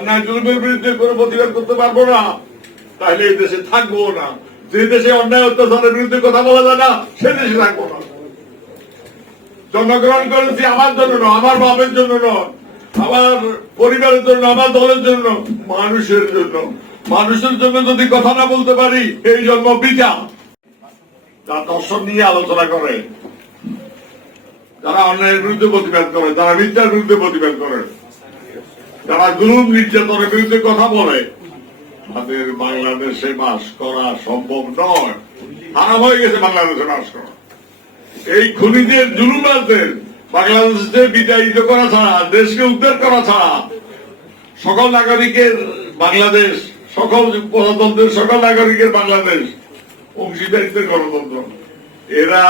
অন্যায় জুলুমের বিরুদ্ধে কোনো প্রতিবাদ করতে পারবো না, তাহলে এই দেশে থাকবো না। যে দেশে অন্যায় অত্যাচারের বিরুদ্ধে কথা বলা যায় না, সে দেশে থাকবো না। জন্মগ্রহণ করেছি আমার জন্য নয়, আমার বাপের জন্য নয়, আমার পরিবারের জন্য, আমার দলের জন্য, মানুষের জন্য। মানুষের জন্য যদি কথা না বলতে পারি, এই জন্ম বৃথা। যারা দর্শন নিয়ে আলোচনা করে, যারা অন্যায়ের বিরুদ্ধে প্রতিবাদ করে, যারা মিথ্যার বিরুদ্ধে প্রতিবাদ করে, যারা জুলুম নির্যাতনের বিরুদ্ধে কথা বলে, তাদের বাংলাদেশে বাস করা সম্ভব নয়। হারাম হয়ে গেছে বাংলাদেশে বাস করা। এই খুনিদের জুলুমবাজদের বাংলাদেশে বিতাড়িত করা ছাড়া, দেশকে উদ্ধার করা ছাড়া, সকল নাগরিকের বাংলাদেশ, সকল প্রজাতন্ত্রের সকল নাগরিকের বাংলাদেশ অংশীদারিত্বের গণতন্ত্র। এরা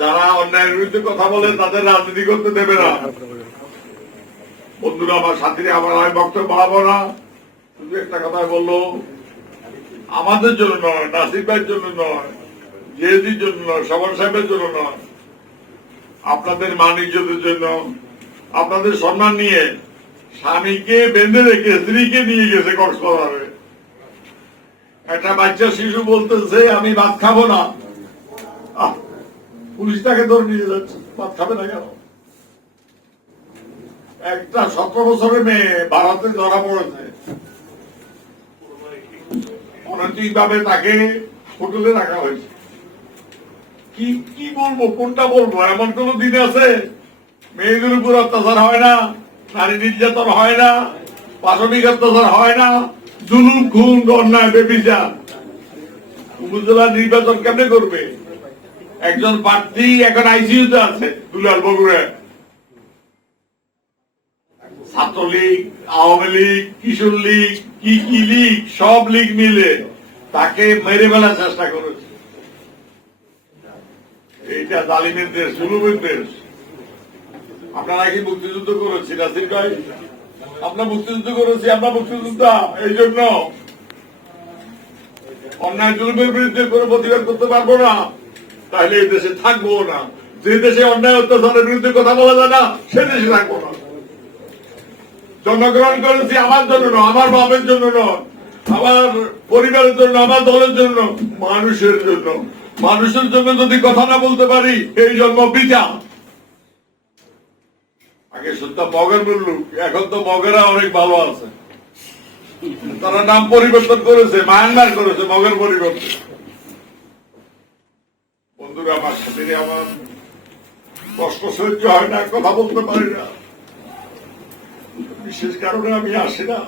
যারা অন্যায়ের বিরুদ্ধে কথা বলে, তাদের রাজনীতি করতে দেবে না। বন্ধুরা, আমার সাথীরা, আমার আমি বক্তব্য বাড়াবো না, শুধু একটা কথা বললো, আমাদের জন্য নয়, নাসির ভাইয়ের জন্য নয়, জেএসির জন্য নয়, সবার সাহেবের জন্য নয়, আপনাদের মান ইজ্জতের জন্য, আপনাদের সম্মান নিয়ে স্বামীকে বেঁধে রেখে স্ত্রীকে নিয়ে গেছে কক্সবাজারে। একটা বাচ্চা শিশু বলতেছে আমি ভাত খাবো না, পুলিশ তাকে ধরে নিয়ে যাচ্ছে। ভাত খাবে না কেন? একটা 17 বছরের মেয়ে ভারতে ধরা পড়েছে, অনৈতিক ভাবে তাকে হোটেলে রাখা হয়েছে। কি বলবো, কোনটা বলবো? এমন কোন দিন আছে মেয়েদের উপর অত্যাচার হয় না, নারী নির্যাতন হয় না, পাশবিক অত্যাচার হয় না, জুলুম, খুন, অন্যায়, বেবিচার? উপজেলা নির্বাচন কেমনে করবে? একজন প্রার্থী এখন আইসিইউতে আছে, দুলাল বগুড়া। ছাত্রলীগ, আওয়ামী লীগ, কিশোর লীগ, কি লীগ, সব লীগ মিলে তাকে মেরে ফেলার চেষ্টা করেছে। এইটা জালিমের দেশ, জুলুমের দেশ। আপনারা কি মুক্তিযুদ্ধ করেছি নাসির ভাই? আমরা মুক্তিযুদ্ধ করেছি, আমরা মুক্তিযোদ্ধা। এই জন্য অন্যায় জুলুমের বিরুদ্ধে কোনো প্রতিবাদ করতে পারবো না, তাহলে এই দেশে থাকবো না। যে দেশে অন্যায় অত্যাচারের বিরুদ্ধে কথা বলা যায় না, সে দেশে থাকবো না। জন্মগ্রহণ করেছি আমার জন্য নয়, আমার বাপের জন্য নয়, আমার পরিবারের জন্য, আমার দলের জন্য, মানুষের জন্য। মানুষের জন্য যদি কথা না বলতে পারি, এই জন্ম বৃথা। আগে শুনতাম মগের মুল্লুক, এখন তো মগেরা অনেক ভালো আছে। তারা নাম পরিবর্তন করেছে, মায়ানমার করেছে মগের পরিবর্তন। বন্ধুরা, আমার সাথে আমার কষ্ট সহ্য হয় না, কথা বলতে পারি না, বিশেষ কারণে আমি আসি না।